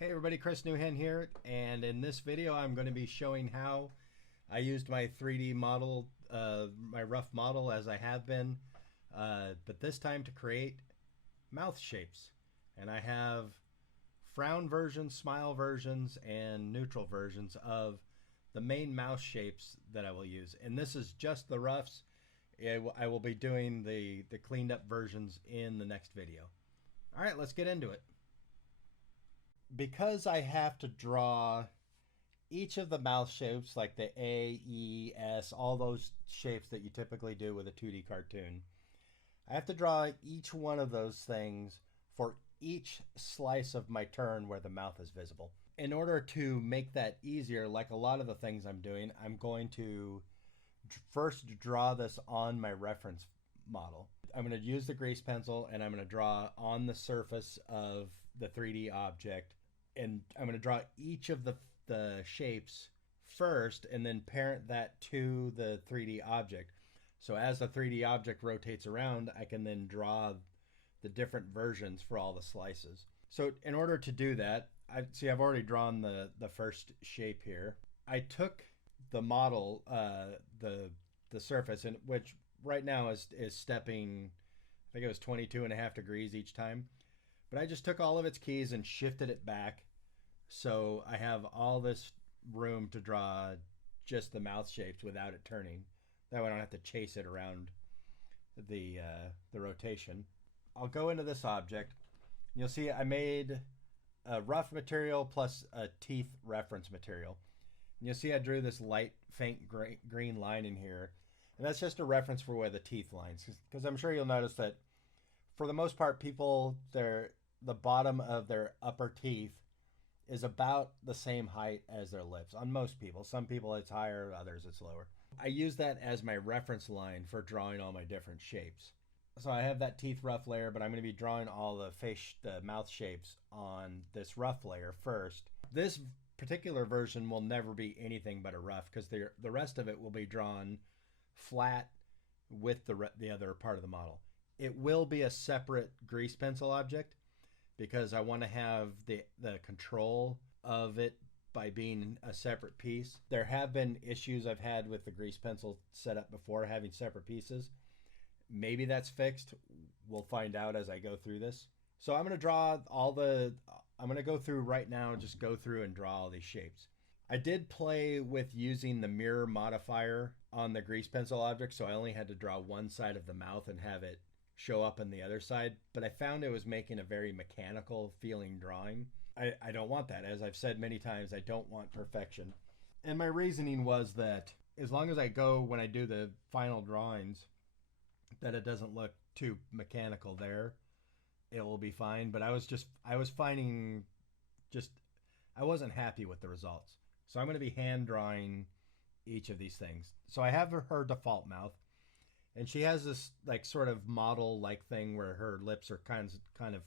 Hey everybody, Chris Newhan here, and in this video I'm going to be showing how I used my 3D model, my rough model as I have been, but this time to create mouth shapes. And I have frown versions, smile versions, and neutral versions of the main mouth shapes that I will use. And this is just the roughs. I will be doing the cleaned up versions in the next video. All right, let's get into it. Because I have to draw each of the mouth shapes, like the A, E, S, all those shapes that you typically do with a 2D cartoon, I have to draw each one of those things for each slice of my turn where the mouth is visible. In order to make that easier, like a lot of the things I'm doing, I'm going to first draw this on my reference model. I'm going to use the grease pencil and I'm going to draw on the surface of the 3D object, and I'm going to draw each of the shapes first and then parent that to the 3D object. So as the 3D object rotates around, I can then draw the different versions for all the slices. So in order to do that, I've already drawn the first shape here. I took the model, the surface, and which right now is stepping, I think it was 22.5 degrees each time. But I just took all of its keys and shifted it back, so I have all this room to draw just the mouth shapes without it turning. That way I don't have to chase it around the rotation. I'll go into this object. You'll see I made a rough material plus a teeth reference material. And you'll see I drew this light, faint green line in here. And that's just a reference for where the teeth lines. Because I'm sure you'll notice that for the most part, people, the bottom of their upper teeth is about the same height as their lips on most people. Some people it's higher, others it's lower. I use that as my reference line for drawing all my different shapes. So I have that teeth rough layer, but I'm going to be drawing all the mouth shapes on this rough layer first. This particular version will never be anything but a rough, because the rest of it will be drawn flat with the other part of the model. It will be a separate grease pencil object, because I want to have the control of it by being a separate piece. There have been issues I've had with the grease pencil setup before, having separate pieces. Maybe that's fixed. We'll find out as I go through this. So I'm going to draw I'm going to go through right now and just go through and draw all these shapes. I did play with using the mirror modifier on the grease pencil object, so I only had to draw one side of the mouth and have it show up on the other side, but I found it was making a very mechanical feeling drawing. I don't want that. As I've said many times, I don't want perfection. And my reasoning was that as long as when I do the final drawings, that it doesn't look too mechanical there, it will be fine. But I was finding I wasn't happy with the results. So I'm going to be hand drawing each of these things. So I have her default mouth. And she has this like sort of model like thing where her lips are kind of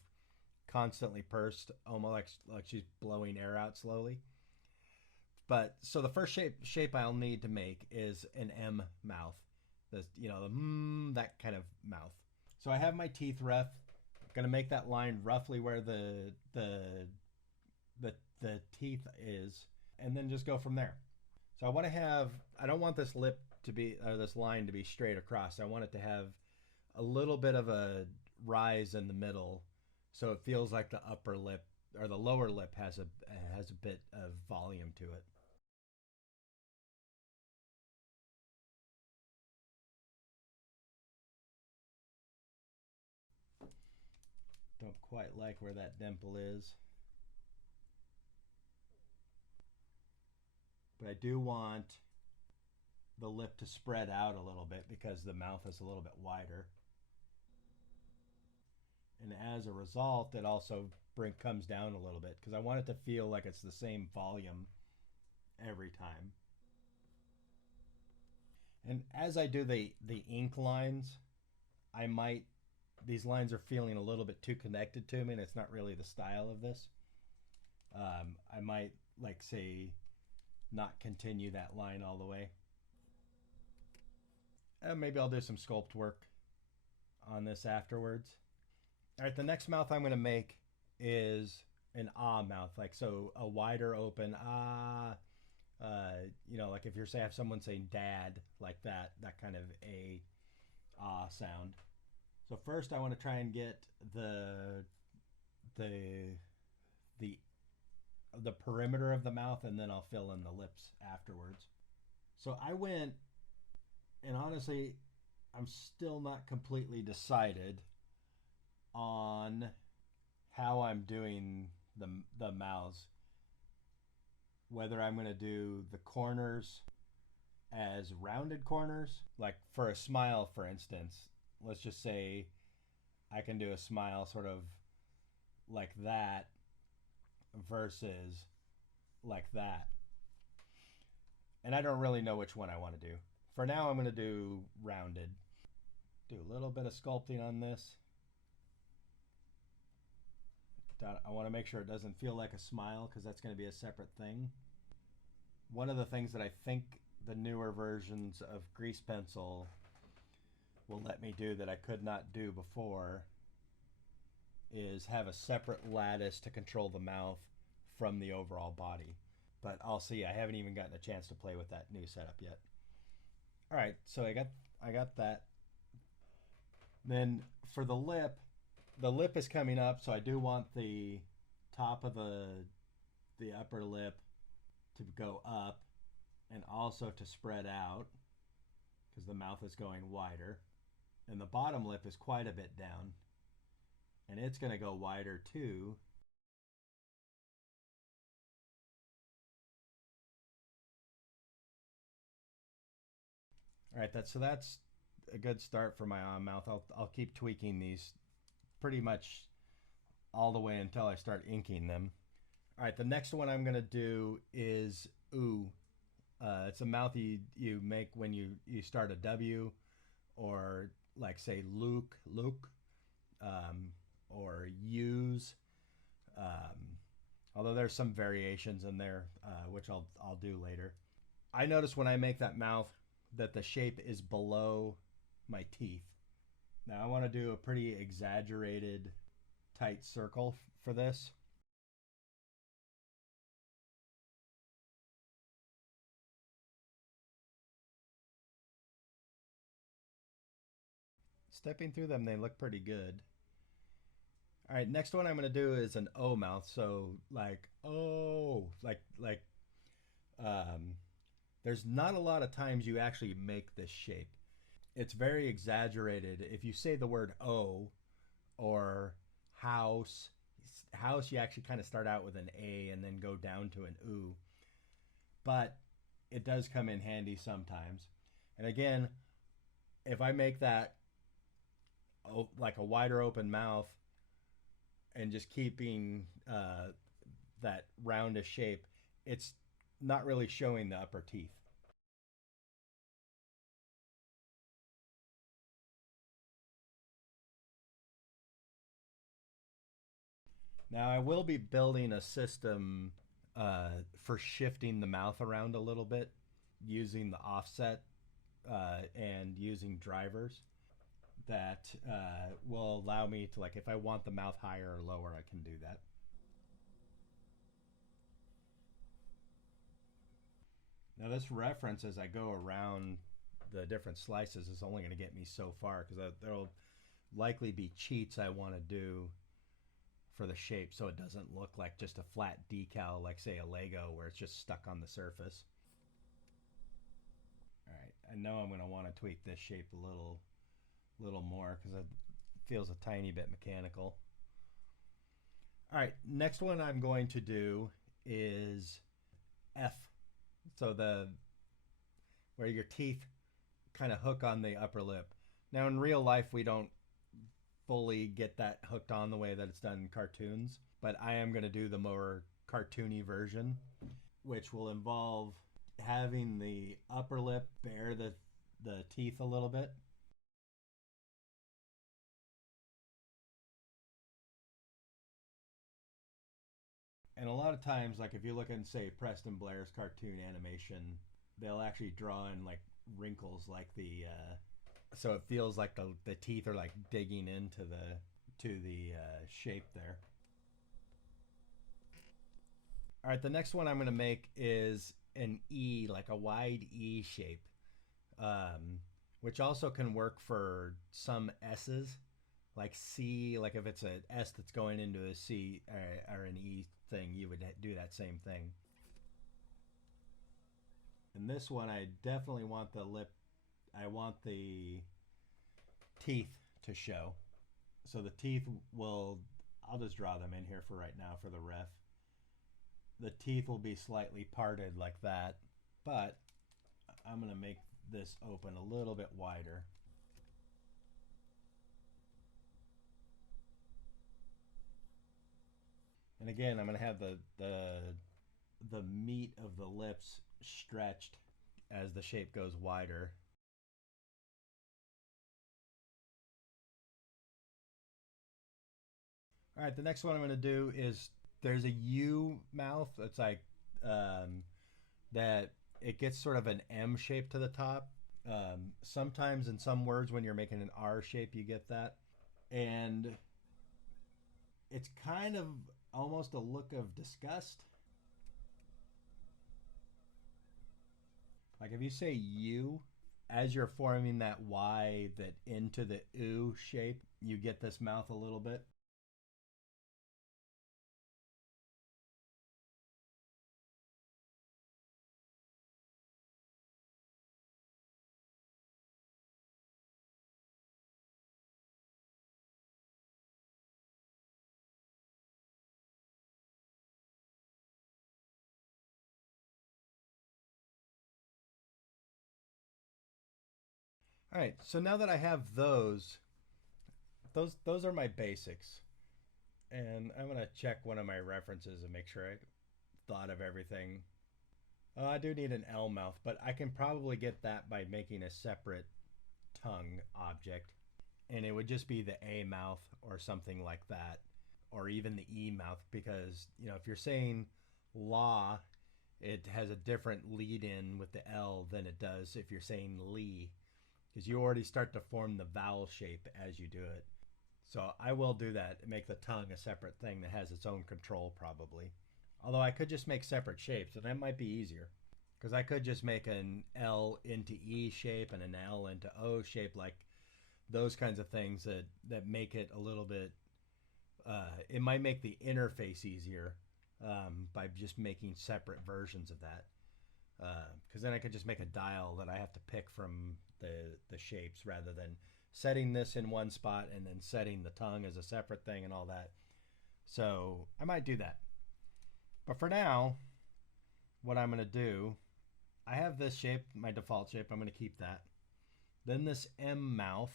constantly pursed, almost like she's blowing air out slowly. But so the first shape I'll need to make is an M mouth. That kind of mouth. So I have my teeth rough. I'm gonna make that line roughly where the teeth is, and then just go from there. So I don't want this lip to be, or this line to be straight across. I want it to have a little bit of a rise in the middle, so it feels like the upper lip or the lower lip has a bit of volume to it. Don't quite like where that dimple is, but I do want the lip to spread out a little bit because the mouth is a little bit wider. And as a result, it also comes down a little bit because I want it to feel like it's the same volume every time. And as I do the ink lines, these lines are feeling a little bit too connected to me, and it's not really the style of this. I might say not continue that line all the way. Maybe I'll do some sculpt work on this afterwards. All right, the next mouth I'm going to make is an ah mouth, like so a wider open ah. You know, like if you're say have someone saying dad like that, that kind of a ah sound. So first, I want to try and get the the the perimeter of the mouth, and then I'll fill in the lips afterwards. So I went, and honestly, I'm still not completely decided on how I'm doing the mouths. Whether I'm going to do the corners as rounded corners, like for a smile, for instance. Let's just say I can do a smile sort of like that versus like that. And I don't really know which one I want to do. For now, I'm going to do rounded. Do a little bit of sculpting on this. I want to make sure it doesn't feel like a smile because that's going to be a separate thing. One of the things that I think the newer versions of grease pencil will let me do that I could not do before is have a separate lattice to control the mouth from the overall body. But I'll see. I haven't even gotten a chance to play with that new setup yet. All right, so I got that. Then for the lip is coming up, so I do want the top of the upper lip to go up and also to spread out because the mouth is going wider. And the bottom lip is quite a bit down, and it's going to go wider too. All right, that's a good start for my mouth. I'll keep tweaking these pretty much all the way until I start inking them. All right, the next one I'm gonna do is ooh. It's a mouth you make when you start a W, or like say Luke, or use. Although there's some variations in there, which I'll do later. I notice when I make that mouth that the shape is below my teeth. Now I want to do a pretty exaggerated tight circle for this. Stepping through them, they look pretty good. All right, next one I'm going to do is an O mouth. So like oh, um, there's not a lot of times you actually make this shape. It's very exaggerated. If you say the word O or house, you actually kind of start out with an A and then go down to an oo. But it does come in handy sometimes. And again, if I make that like a wider open mouth and just keeping that roundish shape, it's not really showing the upper teeth. Now I will be building a system for shifting the mouth around a little bit using the offset and using drivers that will allow me to, like, if I want the mouth higher or lower, I can do that. Now this reference as I go around the different slices is only going to get me so far because there'll likely be cheats I want to do for the shape so it doesn't look like just a flat decal like say a Lego where it's just stuck on the surface. All right, I know I'm going to want to tweak this shape a little more because it feels a tiny bit mechanical. All right, next one I'm going to do is F. So the where your teeth kind of hook on the upper lip. Now in real life we don't fully get that hooked on the way that it's done in cartoons, but I am going to do the more cartoony version, which will involve having the upper lip bear the teeth a little bit. And a lot of times, like if you look in, say, Preston Blair's cartoon animation, they'll actually draw in like wrinkles, like so it feels like the teeth are like digging into the shape there. All right, the next one I'm going to make is an E, like a wide E shape, which also can work for some S's, like C, like if it's an S that's going into a C or an E thing, you would do that same thing. In this one, I definitely want the lip, I want the teeth to show. So the teeth will, I'll just draw them in here for right now for the ref. The teeth will be slightly parted like that, but I'm going to make this open a little bit wider. And again, I'm going to have the meat of the lips stretched as the shape goes wider. All right, the next one I'm going to do is there's a U mouth. It's like that it gets sort of an M shape to the top. Sometimes in some words, when you're making an R shape, you get that. And it's kind of almost a look of disgust. Like if you say U, as you're forming that Y that into the U shape, you get this mouth a little bit. All right, so now that I have those are my basics. And I'm gonna check one of my references and make sure I thought of everything. I do need an L mouth, but I can probably get that by making a separate tongue object. And it would just be the A mouth or something like that, or even the E mouth, because, you know, if you're saying law, it has a different lead in with the L than it does if you're saying Lee, because you already start to form the vowel shape as you do it. So I will do that, make the tongue a separate thing that has its own control probably. Although I could just make separate shapes, and that might be easier. Because I could just make an L into E shape and an L into O shape, like those kinds of things that make it a little bit, it might make the interface easier by just making separate versions of that. Because then I could just make a dial that I have to pick from the shapes rather than setting this in one spot and then setting the tongue as a separate thing and all that. So I might do that. But for now, what I'm going to do, I have this shape, my default shape. I'm going to keep that. Then this M mouth,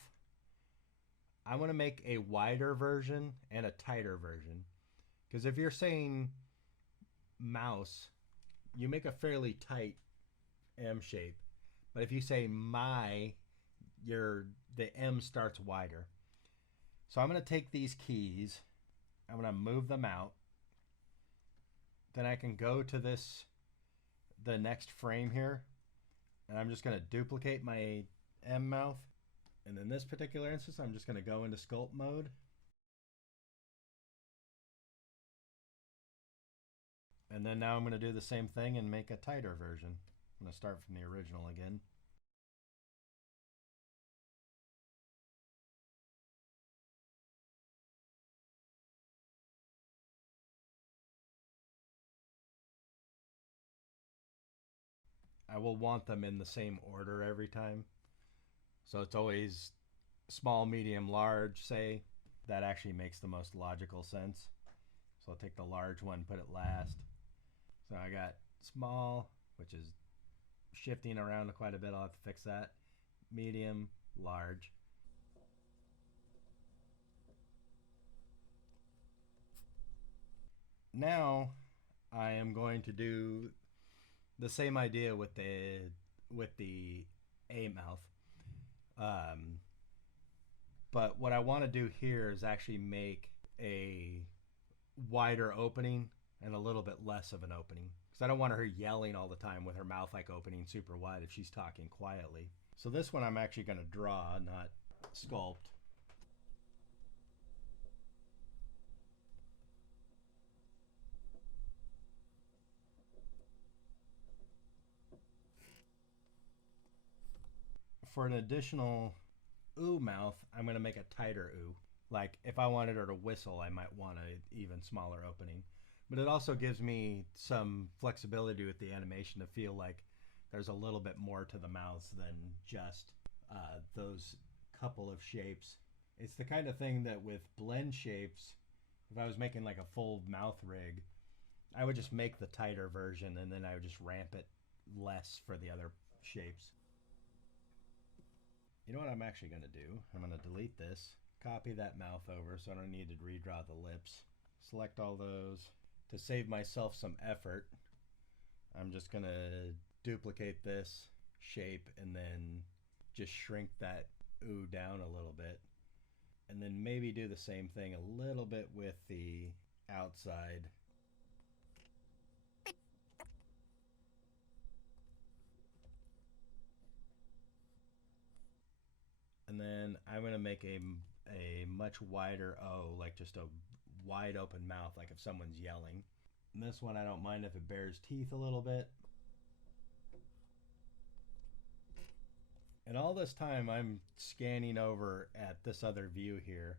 I want to make a wider version and a tighter version. Because if you're saying mouse, you make a fairly tight M shape. But if you say my, the M starts wider. So I'm going to take these keys, I'm going to move them out. Then I can go to the next frame here, and I'm just going to duplicate my M mouth. And in this particular instance, I'm just going to go into sculpt mode. And then now I'm going to do the same thing and make a tighter version. I'm going to start from the original again. I will want them in the same order every time. So it's always small, medium, large, say. That actually makes the most logical sense. So I'll take the large one, put it last. So I got small, which is shifting around quite a bit. I'll have to fix that. Medium, large. Now I am going to do the same idea with the A mouth. But what I want to do here is actually make a wider opening and a little bit less of an opening. Because I don't want her yelling all the time with her mouth like opening super wide if she's talking quietly. So this one I'm actually going to draw, not sculpt. for an additional ooh mouth, I'm going to make a tighter ooh. Like if I wanted her to whistle, I might want an even smaller opening. But it also gives me some flexibility with the animation to feel like there's a little bit more to the mouths than just those couple of shapes. It's the kind of thing that with blend shapes, if I was making like a full mouth rig, I would just make the tighter version and then I would just ramp it less for the other shapes. You know what I'm actually going to do? I'm going to delete this, copy that mouth over so I don't need to redraw the lips. Select all those. To save myself some effort, I'm just going to duplicate this shape and then just shrink that ooh down a little bit. And then maybe do the same thing a little bit with the outside. And then I'm going to make a much wider O, like just a wide open mouth, like if someone's yelling. And this one I don't mind if it bares teeth a little bit. And all this time I'm scanning over at this other view here,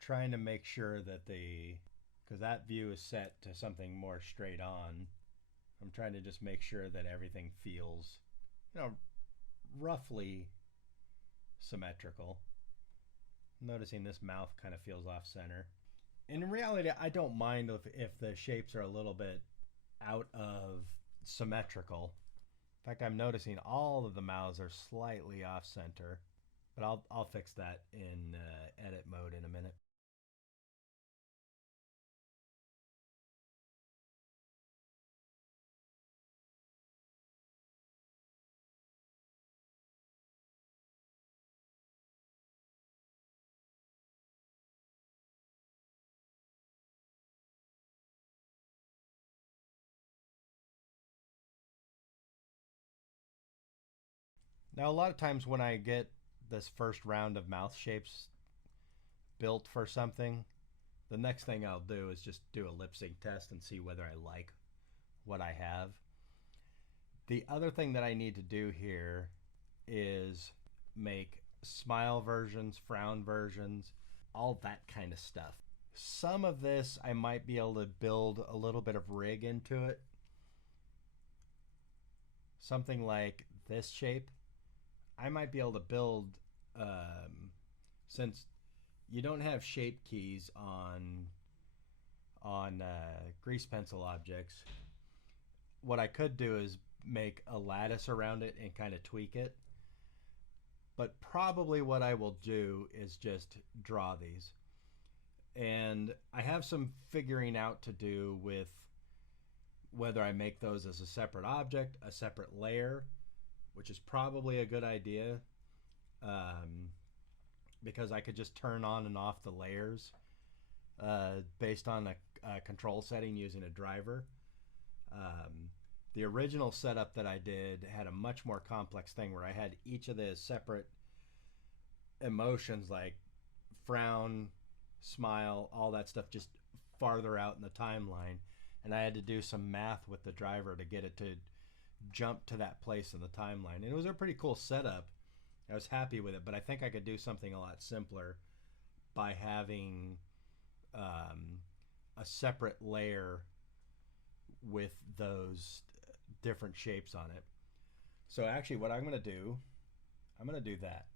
trying to make sure that because that view is set to something more straight on, I'm trying to just make sure that everything feels, roughly symmetrical. Noticing this mouth kind of feels off center. And in reality, I don't mind if the shapes are a little bit out of symmetrical. In fact, I'm noticing all of the mouths are slightly off center, but I'll fix that in edit mode in a minute. Now, a lot of times when I get this first round of mouth shapes built for something, the next thing I'll do is just do a lip sync test and see whether I like what I have. The other thing that I need to do here is make smile versions, frown versions, all that kind of stuff. Some of this I might be able to build a little bit of rig into it. Something like this shape, I might be able to build, since you don't have shape keys on grease pencil objects. What I could do is make a lattice around it and kind of tweak it. But probably what I will do is just draw these. And I have some figuring out to do with whether I make those as a separate object, a separate layer, which is probably a good idea, because I could just turn on and off the layers based on a control setting using a driver. The original setup that I did had a much more complex thing where I had each of the separate emotions like frown, smile, all that stuff just farther out in the timeline. And I had to do some math with the driver to get it to jump to that place in the timeline. And it was a pretty cool setup. I was happy with it, but I think I could do something a lot simpler by having a separate layer with those different shapes on it. So actually what I'm going to do, I'm going to do that.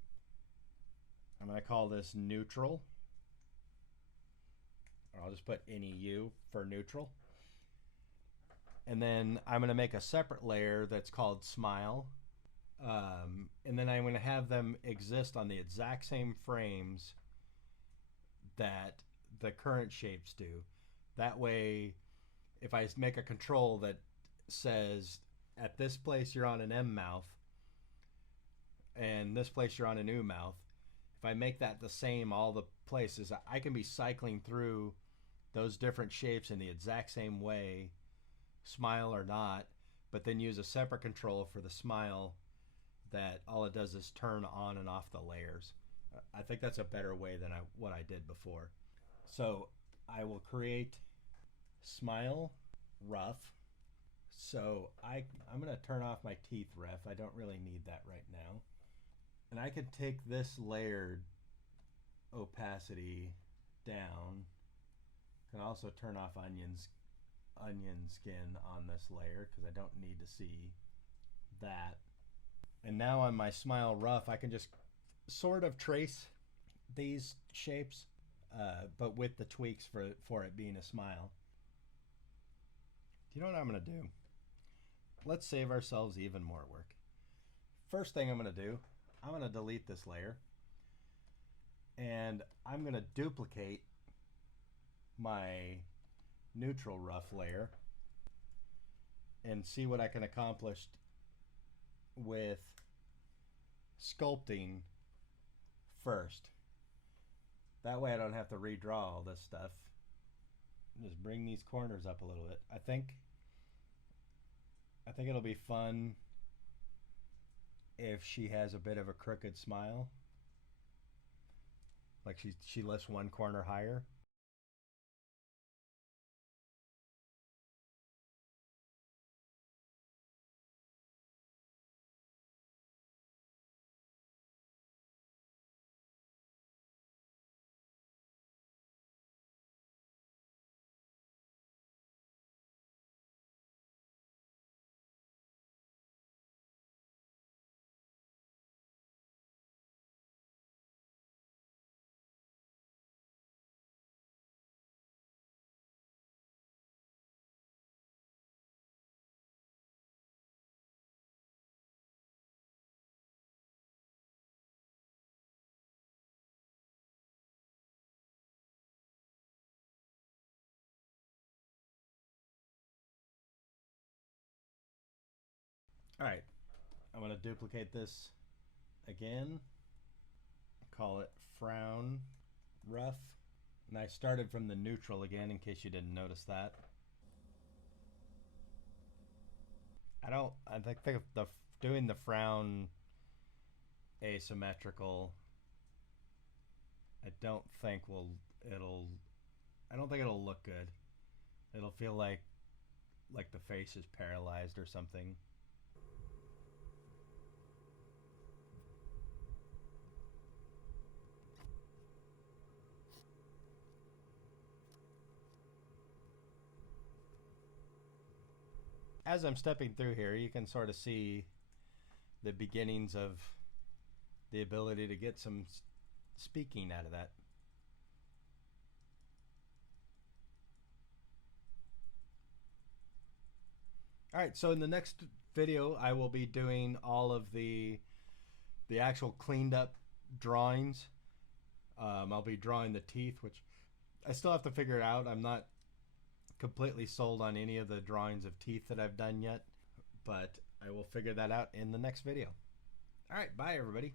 I'm going to call this neutral. Or I'll just put NEU for neutral. And then I'm going to make a separate layer that's called smile. And then I'm going to have them exist on the exact same frames that the current shapes do. That way, if I make a control that says at this place you're on an M mouth and this place you're on an U mouth, if I make that the same all the places, I can be cycling through those different shapes in the exact same way, smile or not, but then use a separate control for the smile that all it does is turn on and off the layers. I think that's a better way than what I did before. So I will create smile rough. So I'm going to turn off my teeth ref. I don't really need that right now. And I could take this layered opacity down. Can also turn off onion skin on this layer because I don't need to see that. And now on my Smile Rough, I can just sort of trace these shapes, but with the tweaks for it being a smile. Do you know what I'm going to do? Let's save ourselves even more work. First thing I'm going to do, I'm going to delete this layer, and I'm going to duplicate my neutral rough layer and see what I can accomplish with sculpting first. That way I don't have to redraw all this stuff. Just bring these corners up a little bit. I think it'll be fun if she has a bit of a crooked smile. Like she lifts one corner higher. All right, I'm going to duplicate this again. Call it Frown Rough. And I started from the neutral again in case you didn't notice that. I think doing the frown asymmetrical, I don't think it'll look good. It'll feel like the face is paralyzed or something. As I'm stepping through here, you can sort of see the beginnings of the ability to get some speaking out of that. All right, so in the next video, I will be doing all of the actual cleaned up drawings. I'll be drawing the teeth, which I still have to figure it out. I'm not completely sold on any of the drawings of teeth that I've done yet, but I will figure that out in the next video. All right, bye everybody.